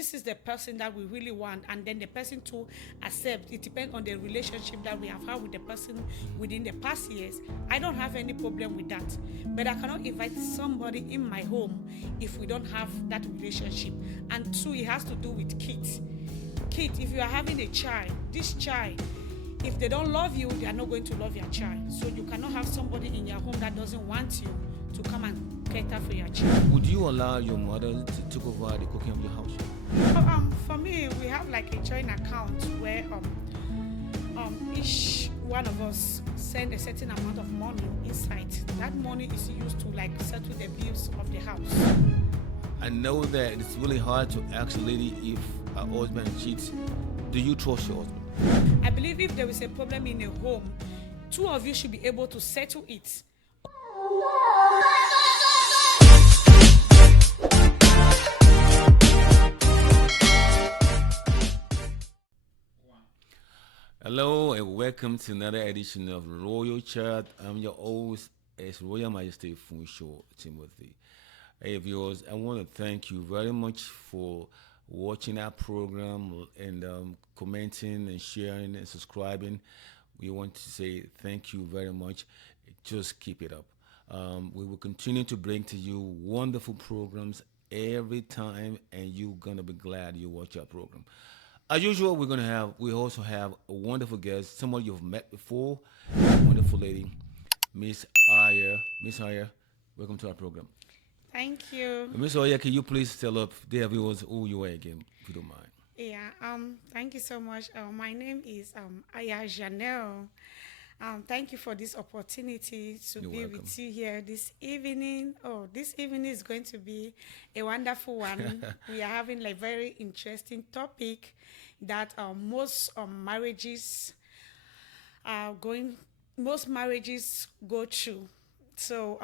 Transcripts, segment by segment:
this is the person that we really want, and then the person to accept. It depends on the relationship that we have had with the person within the past years. I don't have any problem with that, but I cannot invite somebody in my home if we don't have that relationship. And two, it has to do with kids. Kid, if you are having a child, this child, if they don't love you, they are not going to love your child. So you cannot have somebody in your home that doesn't want you to come and cater for your child. Would you allow your mother to take over the cooking of your house? For me, we have like a joint account where each one of us send a certain amount of money inside. That money is used to like settle the bills of the house. I know that it's really hard to ask a lady if her husband cheats. Do you trust your husband? I believe if there is a problem in a home, two of you should be able to settle it. Hello and welcome to another edition of Royal Chat. I'm your host, His Royal Majesty Funsho Timothy. Hey viewers, I want to thank you very much for watching our program and commenting and sharing and subscribing. We want to say thank you very much. Just keep it up. We will continue to bring to you wonderful programs every time, and you're gonna be glad you watch our program. As usual, we also have a wonderful guest, someone you've met before, a wonderful lady, Miss Aya. Miss Aya, welcome to our program. Thank you. Miss Aya, can you please tell up their viewers who you are again, if you don't mind? Yeah, thank you so much. My name is Aya Janelle. Thank you for this opportunity to You're be welcome. with you here this evening. Oh, this evening is going to be a wonderful one. We are having a very interesting topic that most marriages are going, most marriages go through. So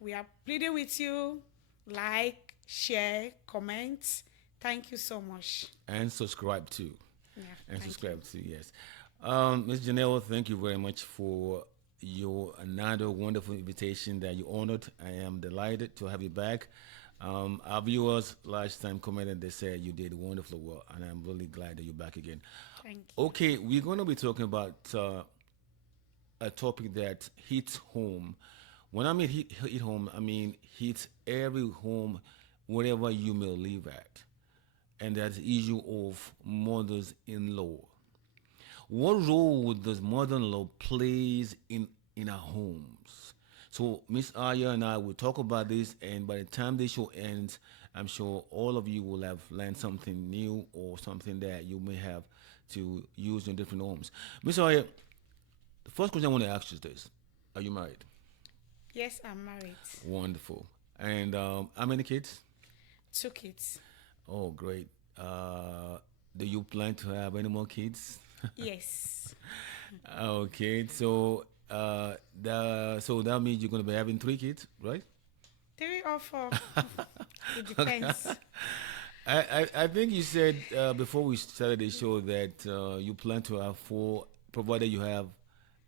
we are pleading with you, like, share, comment. Thank you so much. And subscribe too. Yeah, And thank subscribe too, yes. Ms. Janelle, thank you very much for your another wonderful invitation that you honored. I am delighted to have you back. Our viewers last time commented, they said you did wonderfully well, and I'm really glad that you're back again. Thank you. Okay, we're going to be talking about a topic that hits home. When I mean hit home, I mean hits every home, wherever you may live at, and that's the issue of mothers-in-law. What role does mother-in-law plays in our homes? So Miss Aya and I will talk about this, and by the time this show ends, I'm sure all of you will have learned something new or something that you may have to use in different homes. Miss Aya, the first question I want to ask you is this: are you married? Yes, I'm married. Wonderful. And how many kids? 2 kids. Oh, great. Do you plan to have any more kids? Yes. Okay, so that means you're gonna be having 3 kids, right? 3 or 4. It depends. I think you said before we started the show that you plan to have 4, provided you have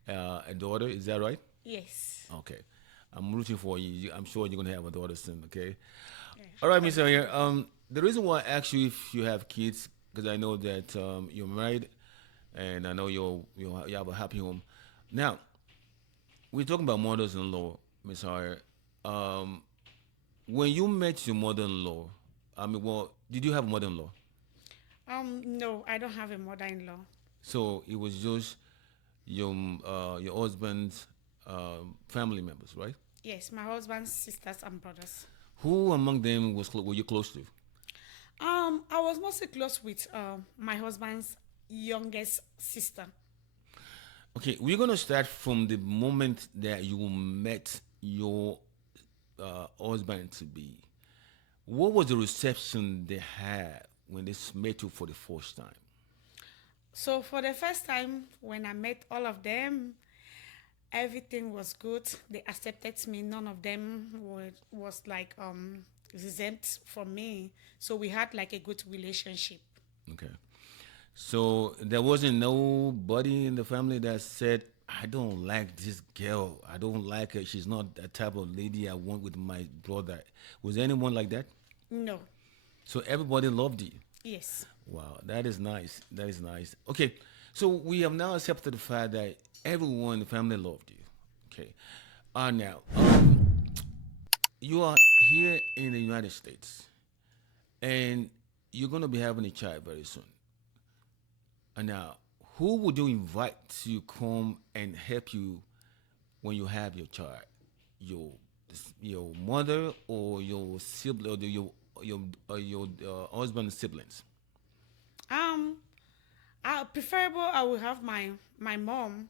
a daughter. Is that right? Yes. Okay, I'm rooting for you. I'm sure you're gonna have a daughter soon. Okay. Yeah. All right, Miss Ayer. The reason why I asked you if you have kids, because I know that you're married, and I know you have a happy home. Now, we're talking about mothers-in-law, Miss Ayer. Um, when you met your mother-in-law, I mean, well, did you have a mother-in-law? No, I don't have a mother-in-law. So it was just your husband's family members, right? Yes, my husband's sisters and brothers. Who among them were you close to? I was mostly close with my husband's youngest sister. Okay, we're gonna start from the moment that you met your husband to be. What was the reception they had when they met you for the first time? So for the first time when I met all of them, everything was good. They accepted me. None of them was like exempt from me. So we had like a good relationship. Okay, so there wasn't nobody in the family that said, "I don't like this girl. I don't like her. She's not the type of lady I want with my brother." Was there anyone like that? No. So everybody loved you. Yes. Wow, that is nice. That is nice. Okay, so we have now accepted the fact that everyone in the family loved you. Okay, now you are here in the United States, and you're gonna be having a child very soon. And now, who would you invite to come and help you when you have your child? Your your mother or your sibling or your husband's siblings? Um, preferable I will have my mom.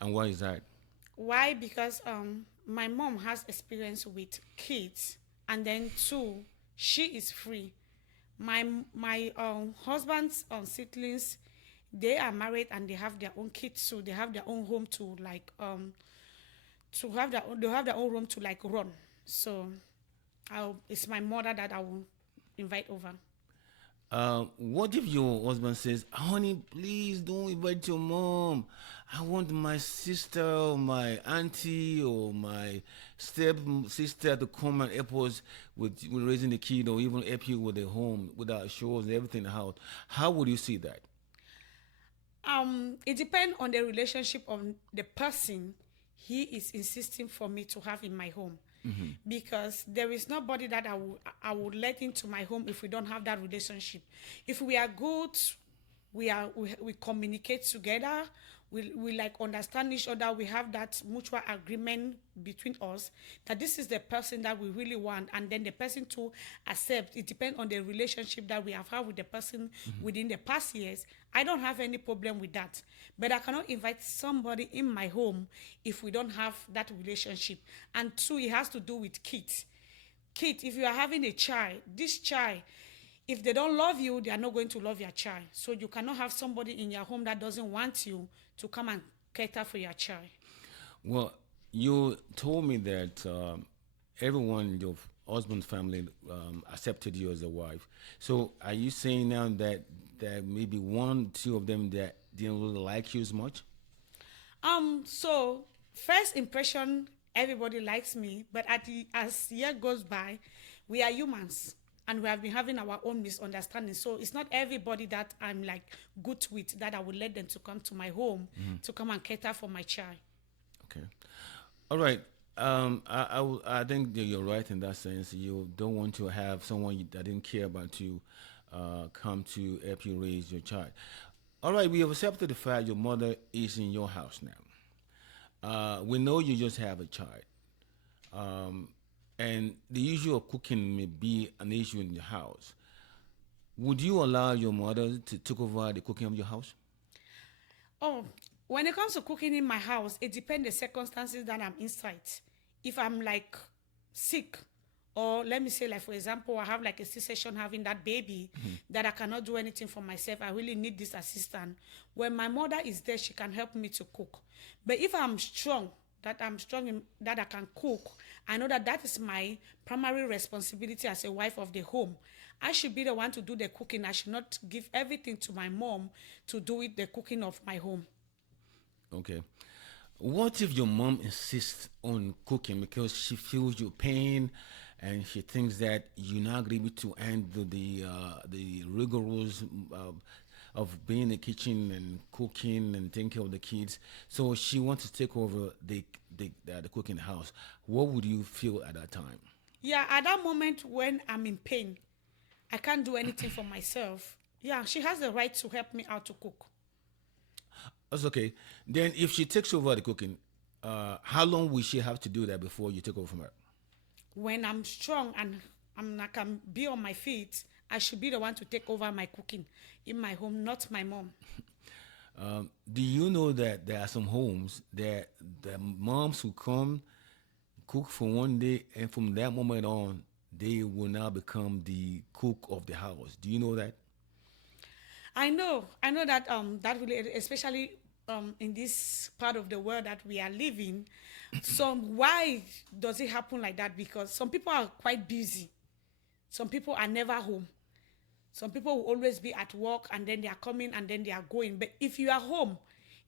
And why is that? Why? Because my mom has experience with kids, and then two, she is free. My husband's siblings, they are married and they have their own kids, so they have their own home to like to have their own, they have their own room to like run. So it's my mother that I will invite over. What if your husband says, "Honey, please don't invite your mom. I want my sister or my auntie or my step sister to come and help us with raising the kid or even help you with the home, with our chores and everything in the house." How would you see that? It depends on the relationship of the person he is insisting for me to have in my home. Because there is nobody that I would let into my home if we don't have that relationship. If we are good, we communicate together, we like understand each other, we have that mutual agreement between us that this is the person that we really want, and then the person to accept. It depends on the relationship that we have had with the person within the past years. I don't have any problem with that, but I cannot invite somebody in my home if we don't have that relationship. And two, it has to do with kids. Kid, if you are having a child, this child, if they don't love you, they are not going to love your child. So you cannot have somebody in your home that doesn't want you to come and cater for your child. Well, you told me that everyone in your husband's family accepted you as a wife. So are you saying now that maybe one, two of them that didn't really like you as much? So first impression, everybody likes me, but as year goes by, we are humans and we have been having our own misunderstandings. So it's not everybody that I'm like good with that I would let them to come to my home to come and cater for my child. Okay. All right. I think that you're right in that sense. You don't want to have someone that didn't care about you come to help you raise your child. All right, we have accepted the fact your mother is in your house now. We know you just have a child. Um, and the issue of cooking may be an issue in your house. Would you allow your mother to take over the cooking of your house? Oh, when it comes to cooking in my house, it depends the circumstances that I'm inside. If I'm like sick, or let me say, like for example, I have like a C-section having that baby that I cannot do anything for myself. I really need this assistant. When my mother is there, she can help me to cook. But if I'm strong, that I can cook, I know that that is my primary responsibility as a wife of the home. I should be the one to do the cooking. I should not give everything to my mom to do it the cooking of my home. Okay. What if your mom insists on cooking because she feels your pain and she thinks that you're not going to be able to handle the rigorous of being in the kitchen and cooking and taking care of the kids, so she wants to take over the cooking house? What would you feel at that time? Yeah, at that moment when I'm in pain, I can't do anything for myself. Yeah, she has the right to help me out to cook. That's okay. Then, if she takes over the cooking, how long will she have to do that before you take over from her? When I'm strong and I can be on my feet, I should be the one to take over my cooking in my home, not my mom. Do you know that there are some homes that the moms who come cook for one day, and from that moment on, they will now become the cook of the house? Do you know that? I know that that really, especially in this part of the world that we are living. So why does it happen like that? Because some people are quite busy. Some people are never home. Some people will always be at work and then they are coming and then they are going. But if you are home,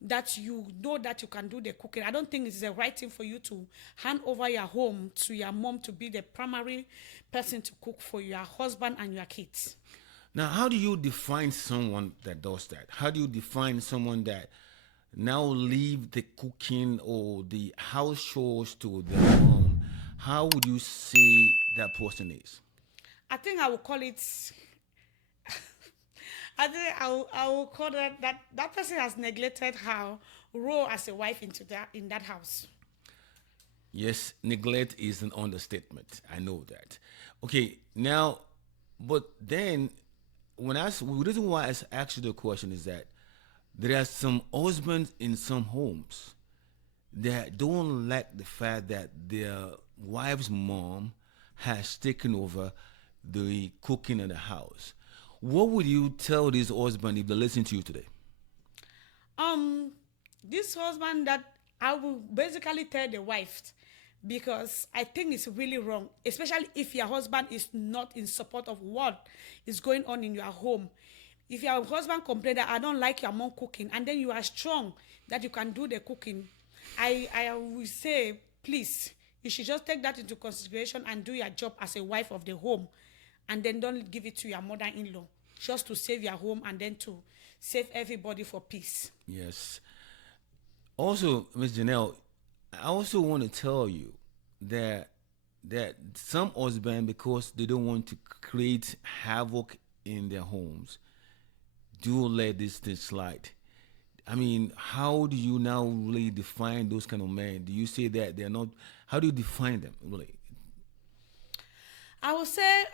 that you know that you can do the cooking. I don't think it's the right thing for you to hand over your home to your mom to be the primary person to cook for your husband and your kids. Now, how do you define someone that does that? How do you define someone that now leave the cooking or the house chores to their mom? How would you say that person is? I think I will call it. I will call that person has neglected her role as a wife in that house. Yes, neglect is an understatement. I know that. Okay, now, but then the reason why I asked you the question is that there are some husbands in some homes that don't like the fact that their wife's mom has taken over the cooking in the house. What would you tell this husband if they listen to you today? Um, this husband that I will basically tell the wife because I think it's really wrong, especially if your husband is not in support of what is going on in your home. If your husband complain that I don't like your mom cooking, and then you are strong that you can do the cooking, I will say, please, you should just take that into consideration and do your job as a wife of the home, and then don't give it to your mother-in-law just to save your home and then to save everybody for peace. Yes. Also, Ms. Janelle, I also want to tell you that some husbands, because they don't want to create havoc in their homes, do let this thing slide. I mean, how do you now really define those kind of men? Do you say that they're not? How do you define them really? I would say,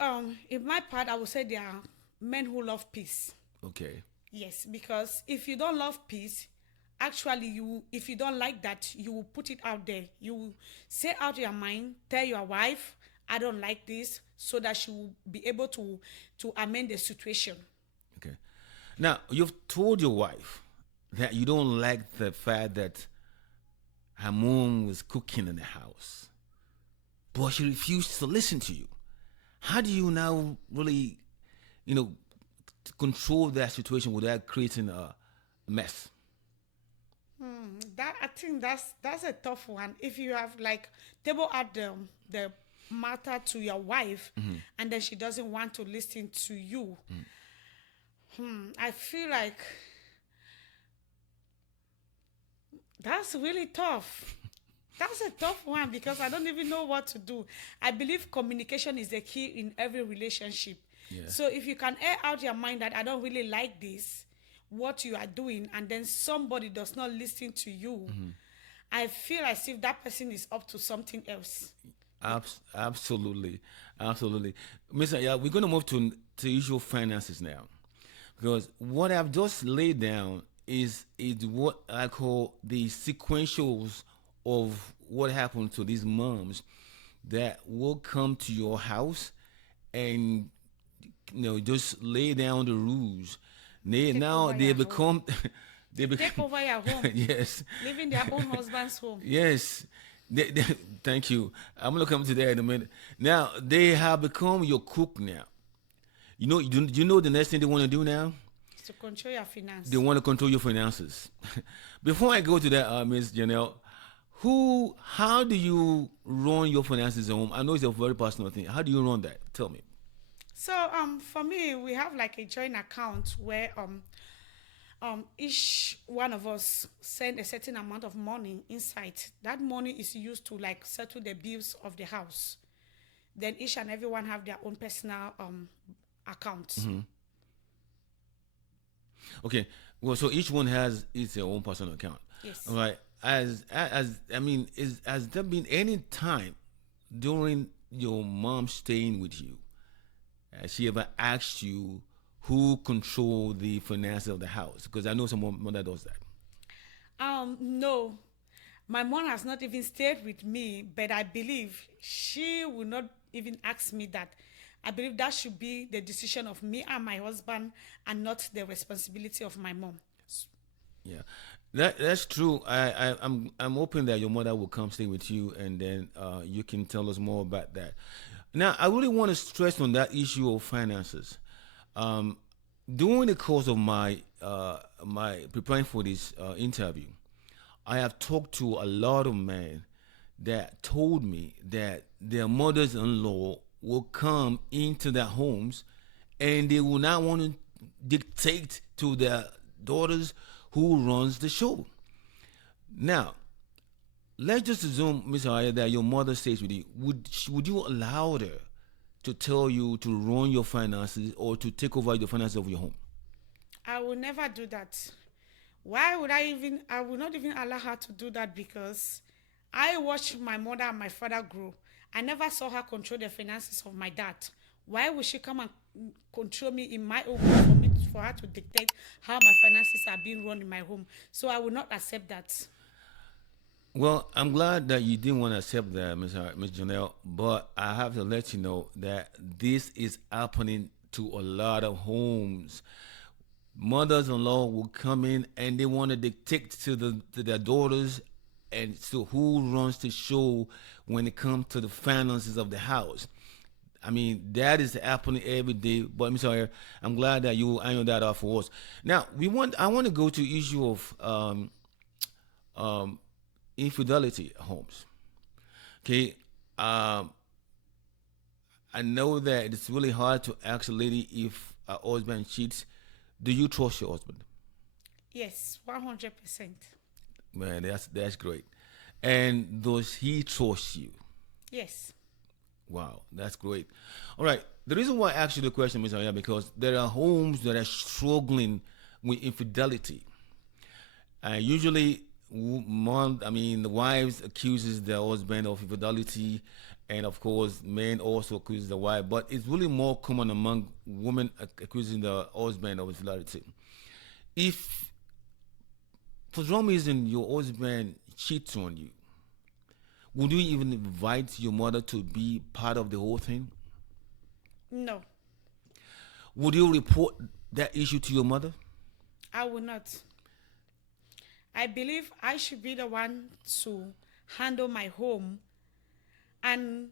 in my part, I would say they are men who love peace. Okay. Yes, because if you don't love peace, actually, if you don't like that, you will put it out there. You will say out your mind, tell your wife, I don't like this, so that she will be able to amend the situation. Okay. Now, you've told your wife that you don't like the fact that her mom was cooking in the house, but she refused to listen to you. How do you now really, control that situation without creating a mess? That I think that's a tough one. If you have like table out the matter to your wife, and then she doesn't want to listen to you, I feel like that's really tough. That's a tough one because I don't even know what to do. I believe communication is the key in every relationship. Yeah. So if you can air out your mind that I don't really like this, what you are doing, and then somebody does not listen to you, I feel as if that person is up to something else. Absolutely, absolutely, Mister. Yeah, we're going to move to issue of finances now, because what I've just laid down is what I call the sequentials of what happened to these moms that will come to your house and just lay down the rules. Now they become Take over your home. yes, Living their own husband's home. yes. Thank you. I'm gonna come to that in a minute. Now they have become your cook now. You know the next thing they want to do now? To control your finance. They want to control your finances. Before I go to that, Ms. Janelle, how do you run your finances at home? I know it's a very personal thing. How do you run that? Tell me. So for me, we have like a joint account where each one of us send a certain amount of money inside. That money is used to like settle the bills of the house. Then each and everyone have their own personal accounts. Okay. Well, so each one has its own personal account. Yes. All right. Has there been any time during your mom staying with you, has she ever asked you who control the finances of the house? Because I know some mother does that. No. My mom has not even stayed with me, but I believe she will not even ask me that. I believe that should be the decision of me and my husband and not the responsibility of my mom. Yeah, that's true. I'm hoping that your mother will come stay with you, and then you can tell us more about that. Now, I really want to stress on that issue of finances. During the course of my my preparing for this interview, I have talked to a lot of men that told me that their mothers-in-law will come into their homes and they will not want to dictate to their daughters who runs the show. Now, let's just assume, Mr. Aya, that your mother stays with you. Would you allow her to tell you to run your finances or to take over the finances of your home? I will never do that. Why would I will not even allow her to do that because I watched my mother and my father grow. I never saw her control the finances of my dad. Why would she come and control me in my own home for her to dictate how my finances are being run in my home? So I will not accept that. Well, I'm glad that you didn't want to accept that, Ms. Janelle, but I have to let you know that this is happening to a lot of homes. Mothers-in-law will come in and they want to dictate to their daughters and to who runs the show when it comes to the finances of the house. I mean, that is happening every day. But Mr. Ayer, I'm glad that you ironed that out for us. Now, I want to go to issue of um, infidelity at homes. Okay, I know that it's really hard to ask a lady if a husband cheats. Do you trust your husband? Yes, 100%. Man, that's great. And does he trust you? Yes. Wow, that's great. All right. The reason why I asked you the question, Mr. Aya, because there are homes that are struggling with infidelity. Usually, the wives accuses their husband of infidelity, and of course, men also accuse the wife. But it's really more common among women accusing the husband of infidelity. If for some reason your husband cheats on you, would you even invite your mother to be part of the whole thing? No, Would you report that issue to your mother? I will not. I believe I should be the one to handle my home. And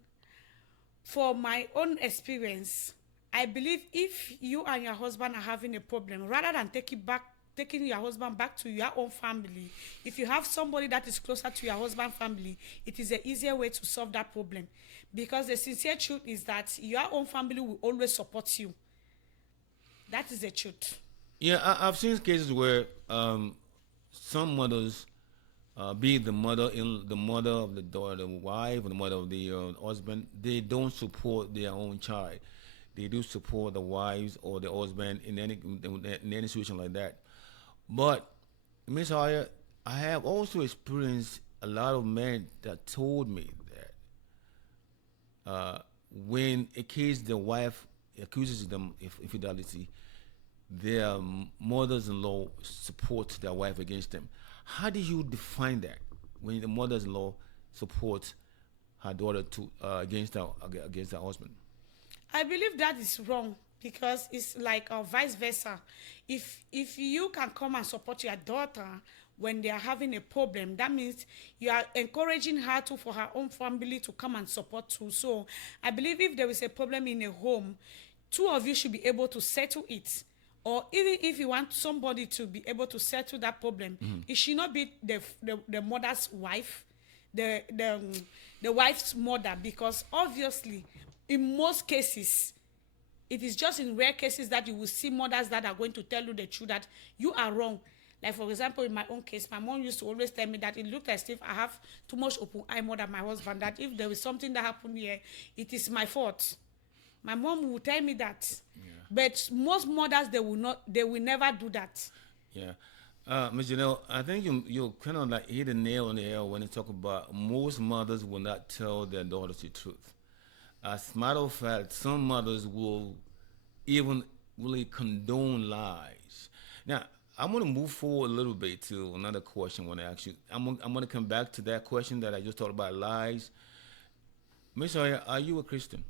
for my own experience, I believe if you and your husband are having a problem, rather than taking your husband back to your own family, if you have somebody that is closer to your husband's family, it is an easier way to solve that problem. Because the sincere truth is that your own family will always support you. That is the truth. Yeah, I've seen cases where some mothers, be it the mother of the daughter, the wife, or the mother of the husband, they don't support their own child. They do support the wives or the husband in any situation like that. But Miss Haya, I have also experienced a lot of men that told me that when a case the wife accuses them of infidelity, their mothers-in-law support their wife against them. How do you define that when the mothers-in-law supports her daughter to against her husband? I believe that is wrong because it's like vice versa. If you can come and support your daughter when they are having a problem, that means you are encouraging her to for her own family to come and support too. So I believe if there is a problem in a home, two of you should be able to settle it. Or even if you want somebody to be able to settle that problem, it should not be the mother's wife, the wife's mother, because obviously in most cases it is just in rare cases that you will see mothers that are going to tell you the truth that you are wrong. Like for example, in my own case, my mom used to always tell me that it looked as if I have too much open eye more than my husband, that if there is something that happened here, it is my fault. My mom will tell me that. Yeah. But most mothers, they will never do that. Yeah. Ms. Janelle, I think you kind of like hit the nail on the head when you talk about most mothers will not tell their daughters the truth. As a matter of fact, some mothers will even really condone lies. Now, I'm going to move forward a little bit to another question when I ask you. I'm going to come back to that question that I just talked about lies. Miss Aya, are you a Christian?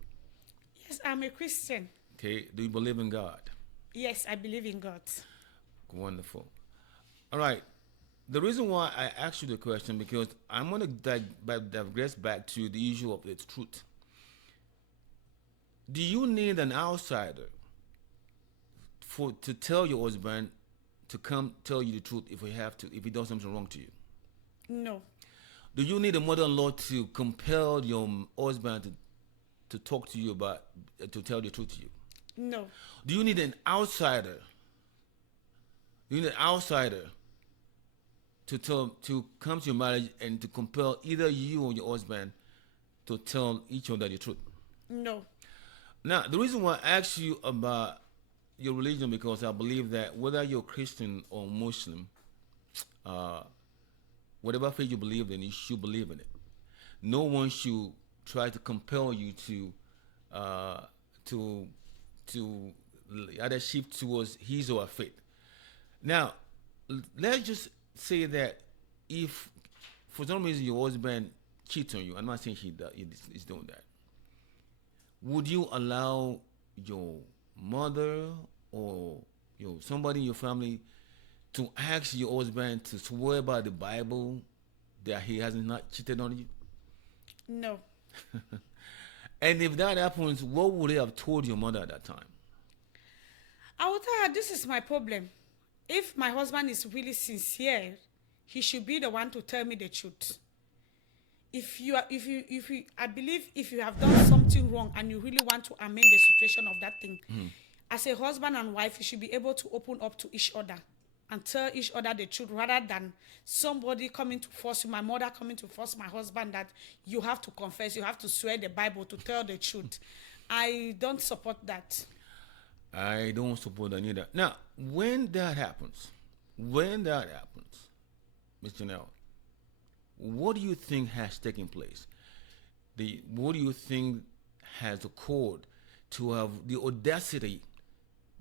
Yes, I'm a Christian. Okay. Do you believe in God? Yes, I believe in God. Wonderful. All right. The reason why I asked you the question because I'm going to digress back to the issue of the truth. Do you need an outsider to tell your husband to come tell you the truth if he does something wrong to you? No. Do you need a mother-in-law to compel your husband to talk to you about, to tell the truth to you? No. Do you need an outsider? You need an outsider to come to your marriage and to compel either you or your husband to tell each other the truth? No. Now, the reason why I ask you about your religion, because I believe that whether you're Christian or Muslim, whatever faith you believe in, you should believe in it. No one should try to compel you to either shift towards his or her faith. Now, let's just say that if for some reason your husband cheats on you, I'm not saying he's doing that, would you allow your mother or somebody in your family to ask your husband to swear by the Bible that he hasn't not cheated on you? No. And if that happens, what would he have told your mother at that time? I would tell her, this is my problem. If my husband is really sincere, he should be the one to tell me the truth. I believe if you have done something wrong and you really want to amend the situation of that thing, as a husband and wife, you should be able to open up to each other and tell each other the truth, rather than somebody coming to force you, my mother coming to force my husband that you have to confess, you have to swear the Bible to tell the truth. I don't support that. I don't support that either. Now, when that happens, Mr. Janelle, what do you think has taken place? What do you think has occurred to have the audacity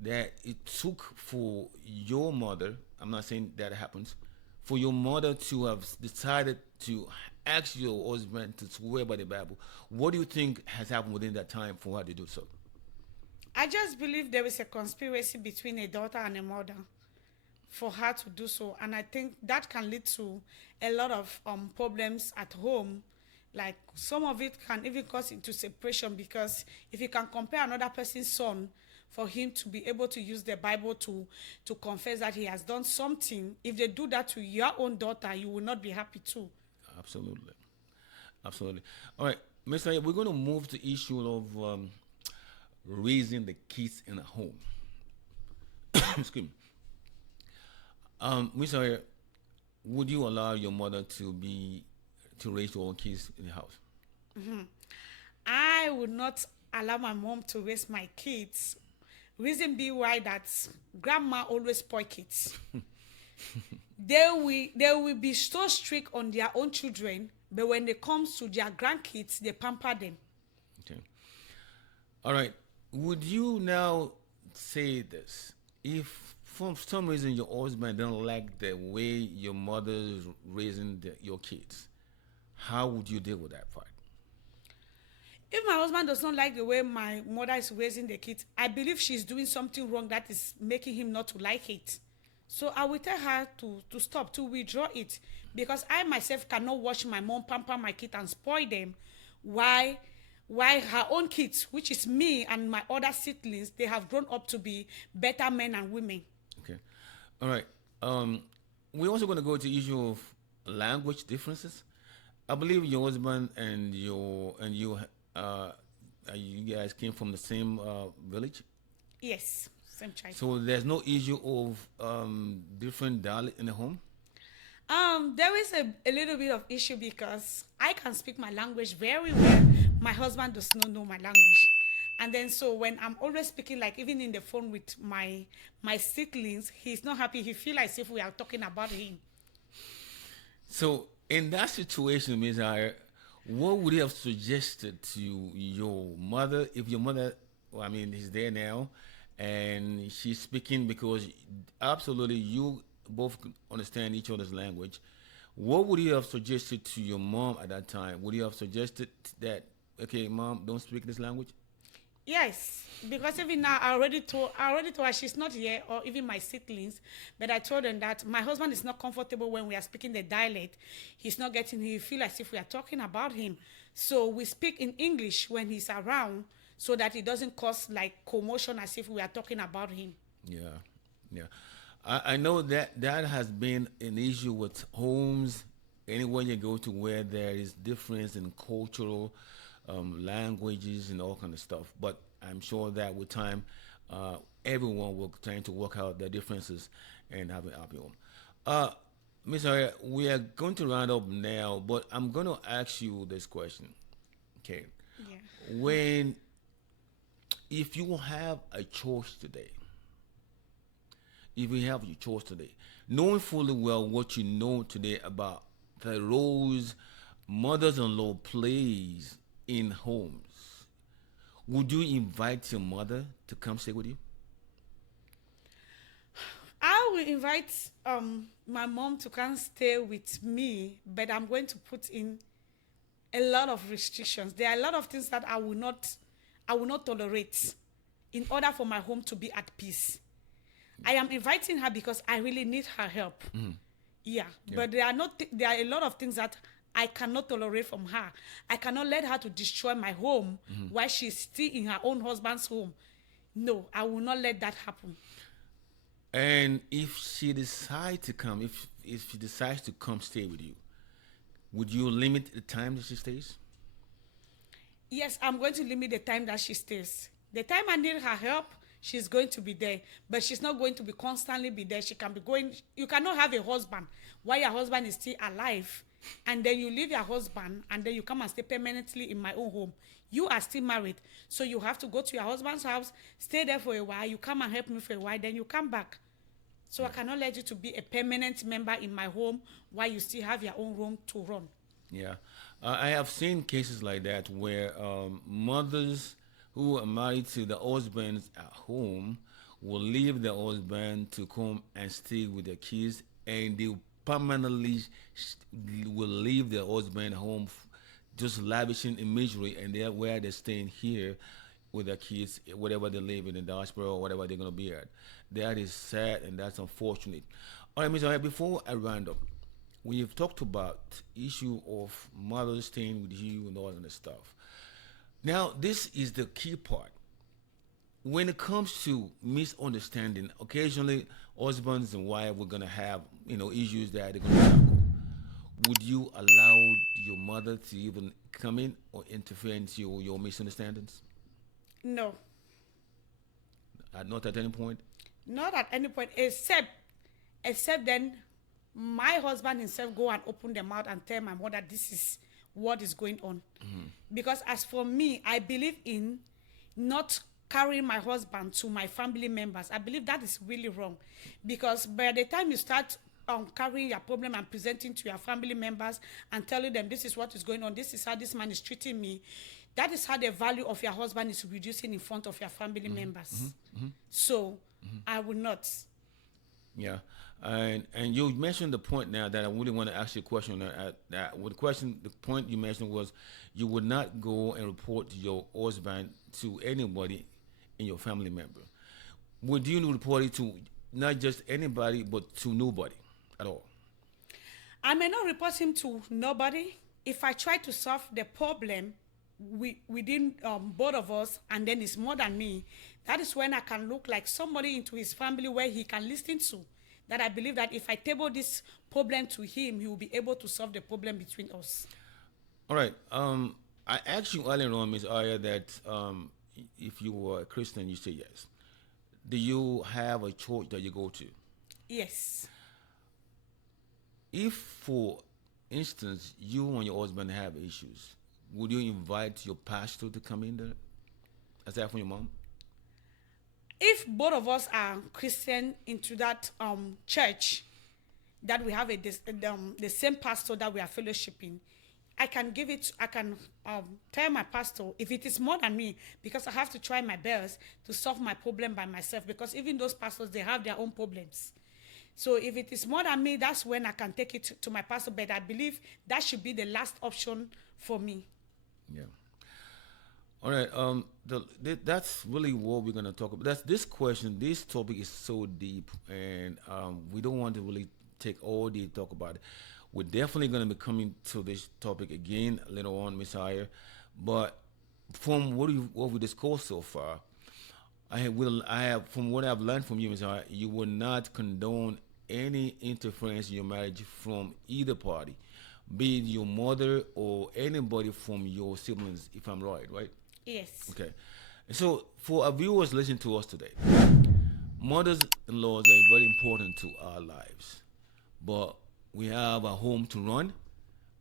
that it took for your mother, I'm not saying that happens, for your mother to have decided to ask your husband to swear by the Bible? What do you think has happened within that time for her to do so? I just believe there is a conspiracy between a daughter and a mother for her to do so. And I think that can lead to a lot of problems at home. Like some of it can even cause into separation, because if you can compare another person's son for him to be able to use the Bible to confess that he has done something, if they do that to your own daughter, you will not be happy too. Absolutely. Absolutely. All right, Mr. We're going to move to the issue of raising the kids in a home. Excuse me. Mr. Would you allow your mother to raise your own kids in the house? I would not allow my mom to raise my kids. Reason be why that grandma always spoil kids. They will be so strict on their own children, but when it comes to their grandkids, they pamper them. Okay. All right. Would you now say this? If for some reason your husband don't like the way your mother's raising your kids, how would you deal with that part? If my husband does not like the way my mother is raising the kids, I believe she's doing something wrong that is making him not to like it. So I will tell her to stop, to withdraw it, because I myself cannot watch my mom pamper my kids and spoil them. Why her own kids, which is me and my other siblings, they have grown up to be better men and women. Okay. All right. We're also going to go to the issue of language differences. I believe your husband and you guys came from the same village. Yes, same child. So there's no issue of different dialect in the home. There is a little bit of issue because I can speak my language very well. My husband does not know my language. And then so when I'm always speaking, like even in the phone with my siblings, he's not happy. He feels as if we are talking about him. So in that situation, Ms. Ayer, what would you have suggested to your mother if your mother, is there now and she's speaking, because absolutely you both understand each other's language? What would you have suggested to your mom at that time? Would you have suggested that, okay, mom, don't speak this language? Yes, because even now I already told her she's not here, or even my siblings, but I told them that my husband is not comfortable when we are speaking the dialect. He's not getting, he feel as if we are talking about him. So we speak in English when he's around, so that it doesn't cause like commotion as if we are talking about him. Yeah. I know that that has been an issue with homes anywhere you go to where there is difference in cultural languages and all kind of stuff. But I'm sure that with time, everyone will try to work out their differences and have a happy home. Uh, Miss Aya, we are going to round up now, but I'm going to ask you this question. Okay, Yeah. when if you have a choice today, if you have your choice today, knowing fully well what you know today about the roles mothers-in-law plays in homes, would you invite your mother to come stay with you? I will invite my mom to come stay with me, but I'm going to put in a lot of restrictions. There are a lot of things that I will not tolerate in order for my home to be at peace. I am inviting her because I really need her help. Yeah, Yeah. but there are a lot of things that I cannot tolerate from her. I cannot let her to destroy my home while she's still in her own husband's home. No, I will not let that happen. And if she decides to come, if she decides to come stay with you, would you limit the time that she stays? Yes, I'm going to limit the time that she stays. The time I need her help, she's going to be there, but she's not going to be constantly be there. She can be going. You cannot have a husband while your husband is still alive, and then you leave your husband, and then you come and stay permanently in my own home. You are still married, so you have to go to your husband's house, stay there for a while. You come and help me for a while, then you come back. So I cannot let you to be a permanent member in my home while you still have your own room to run. Yeah, I have seen cases like that where mothers who are married to the husbands at home will leave the husband to come and stay with their kids, and they permanently sh- will leave the husband home, just lavishing imagery, and they're where they're staying here with their kids, whatever they live in the diaspora or whatever they're gonna be at. That is sad and that's unfortunate. All right, Mr. Wright, before I round up, we have talked about issue of mothers staying with you and all of that stuff. Now, this is the key part. When it comes to misunderstanding, occasionally husbands and wives we're gonna have issues that they're gonna tackle. Would you allow your mother to even come in or interfere into your misunderstandings? No, Not at any point. not at any point, except then my husband himself go and open the mouth and tell my mother this is what is going on. Because as for me, I believe in not carrying my husband to my family members. I believe that is really wrong, because by the time you start carrying your problem and presenting to your family members and telling them this is what is going on, this is how this man is treating me, that is how the value of your husband is reducing in front of your family members. So I will not. Yeah, and you mentioned the point now that I really want to ask you a question. The point you mentioned was you would not go and report your husband to anybody in your family member. Would you report it to not just anybody but to nobody at all? I may not report him to nobody. If I try to solve the problem within both of us, and then it's more than me, that is when I can look like somebody into his family where he can listen to. That I believe that if I table this problem to him, he will be able to solve the problem between us. All right. I asked you earlier on, Ms. Aya, that if you were a Christian, you say yes. Do you have a church that you go to? Yes. If, for instance, you and your husband have issues, would you invite your pastor to come in there? Aside from your mom? If both of us are Christian into that church, that we have the same pastor that we are fellowshipping, I can tell my pastor if it is more than me, because I have to try my best to solve my problem by myself, because even those pastors, they have their own problems. So if it is more than me, that's when I can take it to my pastor, but I believe that should be the last option for me. Yeah. All right. That's really what we're gonna talk about. That's this question. This topic is so deep, and we don't want to really take all day to talk about it. We're definitely gonna be coming to this topic again later on, Miss Ayer. But from what we discussed so far, from what I've learned from you, Mr. Hart, you will not condone any interference in your marriage from either party, be it your mother or anybody from your siblings, if I'm right? Yes. Okay. So for our viewers listening to us today, mothers-in-laws are very important to our lives, but we have a home to run.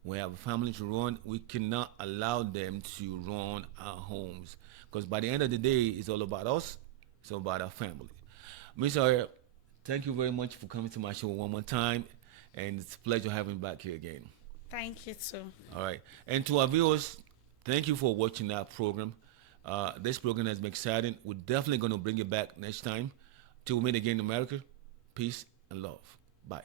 We have a family to run. We cannot allow them to run our homes because by the end of the day, it's all about us. It's all about our family. Miss Arya, thank you very much for coming to my show one more time, and it's a pleasure having you back here again. Thank you too. All right, and to our viewers, thank you for watching our program. This program has been exciting. We're definitely going to bring you back next time. Till we meet again in America, peace and love. Bye.